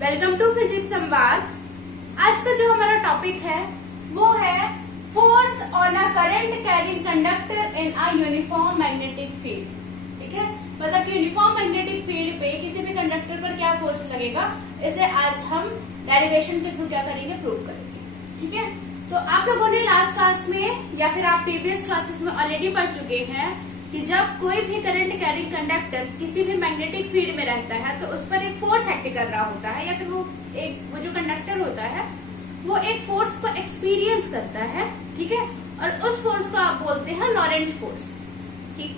Welcome to physics संवाद। आज का जो हमारा टॉपिक है वो है force on a current carrying conductor in a uniform magnetic field. ठीक है, मतलब यूनिफॉर्म मैग्नेटिक फील्ड पे किसी भी कंडक्टर पर क्या फोर्स लगेगा, इसे आज हम डेरिवेशन के थ्रू क्या करेंगे, प्रूव करेंगे। ठीक है, तो आप लोगों ने लास्ट क्लास में या फिर आप प्रीवियस क्लासेस में ऑलरेडी पढ़ चुके हैं कि जब कोई भी करंट कैरिंग कंडक्टर किसी भी मैग्नेटिक फील्ड में रहता है तो उस पर एक फोर्स एक्ट कर रहा होता है, या फिर वो जो कंडक्टर होता है वो एक फोर्स को एक्सपीरियंस करता है। ठीक है, और उस फोर्स को आप बोलते हैं लॉरेंट फोर्स। ठीक,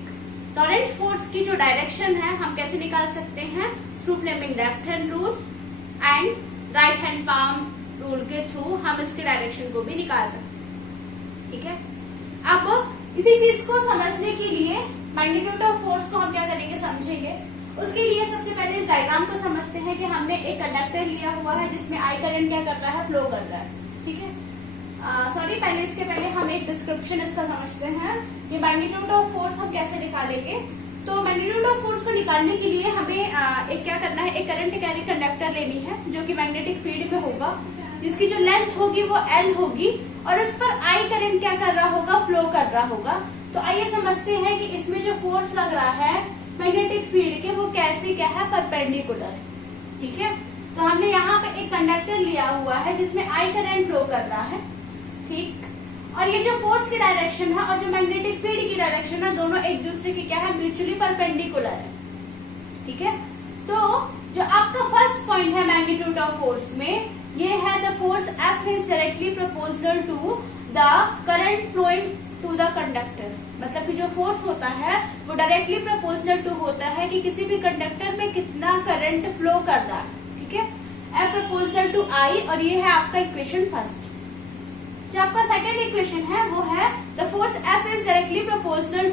लॉरेंट फोर्स की जो डायरेक्शन है हम कैसे निकाल सकते हैं, through Fleming left hand rule and right hand palm rule के थ्रू हम इसके डायरेक्शन को भी निकाल सकते हैं। ठीक है, अब इसी चीज को समझने के लिए मैग्नीट्यूड ऑफ फोर्स को हम क्या करेंगे, समझेंगे। उसके लिए सबसे पहले इस डायग्राम को समझते हैं कि हमने एक कंडक्टर लिया हुआ है जिसमें आई करंट क्या कर रहा है, फ्लो कर रहा है। ठीक है, पहले इसके पहले हम एक डिस्क्रिप्शन इसका समझते हैं कि मैग्नीट्यूड ऑफ फोर्स हम कैसे निकालेंगे। तो मैग्नीट्यूड ऑफ फोर्स को निकालने के लिए हमें एक क्या करना है, एक करंट कैरी कंडक्टर लेनी है जो कि मैग्नेटिक फील्ड में होगा, जिसकी जो लेंथ होगी वो L होगी और उस पर I करंट क्या कर रहा होगा, फ्लो कर रहा होगा। तो आइए समझते हैं कि इसमें जो फोर्स लग रहा है मैग्नेटिक फील्ड के वो कैसे क्या है, परपेंडिकुलर। ठीक है, तो हमने यहाँ पे एक कंडक्टर लिया हुआ है जिसमें I करंट फ्लो कर रहा है। ठीक, और ये जो फोर्स की डायरेक्शन है और जो मैग्नेटिक फील्ड की डायरेक्शन है दोनों एक दूसरे की क्या है, म्यूचुअली परपेंडिकुलर है। ठीक है, तो जो आपका फर्स्ट पॉइंट है मैग्नीट्यूड ऑफ फोर्स में, ये है the force F is directly proportional to the current flowing to the conductor। मतलब कि जो फोर्स होता है वो डायरेक्टली प्रोपोर्शनल टू होता है कि किसी भी कंडक्टर में कितना करंट फ्लो कर रहा है। ठीक है, F प्रोपोर्शनल टू I, और ये है आपका इक्वेशन फर्स्ट। जो आपका सेकंड इक्वेशन है वो है the force F is directly proportional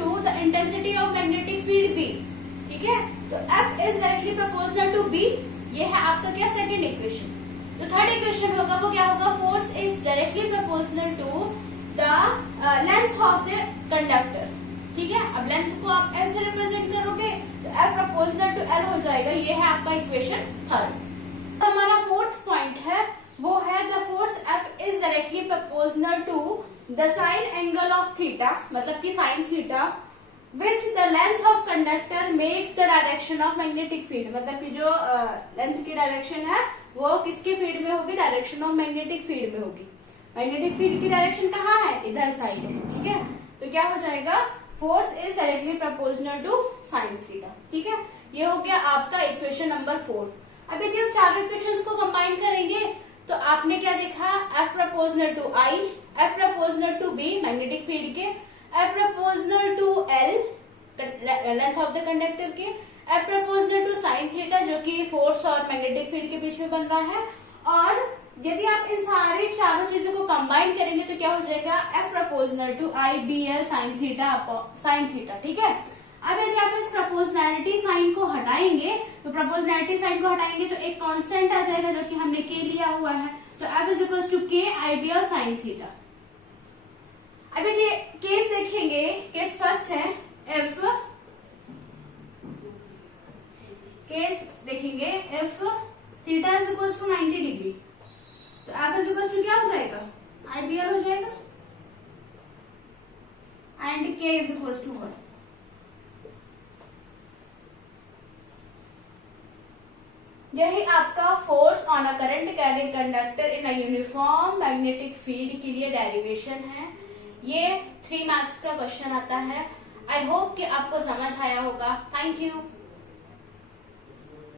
to the intensity of magnetic field B। ठीक है, तो F is directly proportional to B, ये है आपका क्या, सेकंड इक्वेशन। जो थर्ड इक्वेशन होगा वो क्या होगा, force is directly proportional to the length of the conductor. ठीक है, अब लेंथ को आप L से रिप्रेजेंट करोगे तो F प्रोपोर्शनल टू L हो जाएगा, ये है आपका इक्वेशन थर्ड। तो हमारा फोर्थ पॉइंट है वो है the force F is directly proportional to the sine angle of theta, मतलब कि sine theta which the length of conductor makes the direction of magnetic field। मतलब कि जो लेंथ की डायरेक्शन है वो किसके फील्ड में होगी, डायरेक्शन ऑफ मैग्नेटिक फील्ड में होगी। मैग्नेटिक फील्ड की डायरेक्शन कहाँ है, इधर साइड है। ठीक है, तो क्या हो जाएगा, force is directly proportional to sine theta. ठीक है, ये हो गया आपका इक्वेशन नंबर 4। अब यदि हम चारों इक्वेशंस को कंबाइन करेंगे तो आपने क्या देखा, F proportional to I, F proportional to B magnetic field के, F proportional to L length of the conductor के, F proportional to sine theta जो कि फोर्स और मैग्नेटिक फील्ड के बीच में बन रहा है। और यदि आप इन सारी चारों चीजों को कंबाइन करेंगे तो क्या हो जाएगा, F proportional to I B L sine theta. ठीक है, अब यदि आप इस प्रोपोर्शनैलिटी साइन को हटाएंगे तो एक कांस्टेंट आ जाएगा जो कि हमने K लिया हुआ है, तो F is equal to K I B L sine theta. अब यदि केस देखेंगे, केस फर्स्ट है F, केस देखेंगे F theta is equal to 90 degree, तो F इज इक्वल टू क्या हो जाएगा, IBL हो जाएगा, and K is equal to 1। यही आपका force on a current carrying conductor in a uniform magnetic field के लिए डेरिवेशन है। ये 3 मार्क्स का क्वेश्चन आता है। आई होप कि आपको समझ आया होगा। Thank you.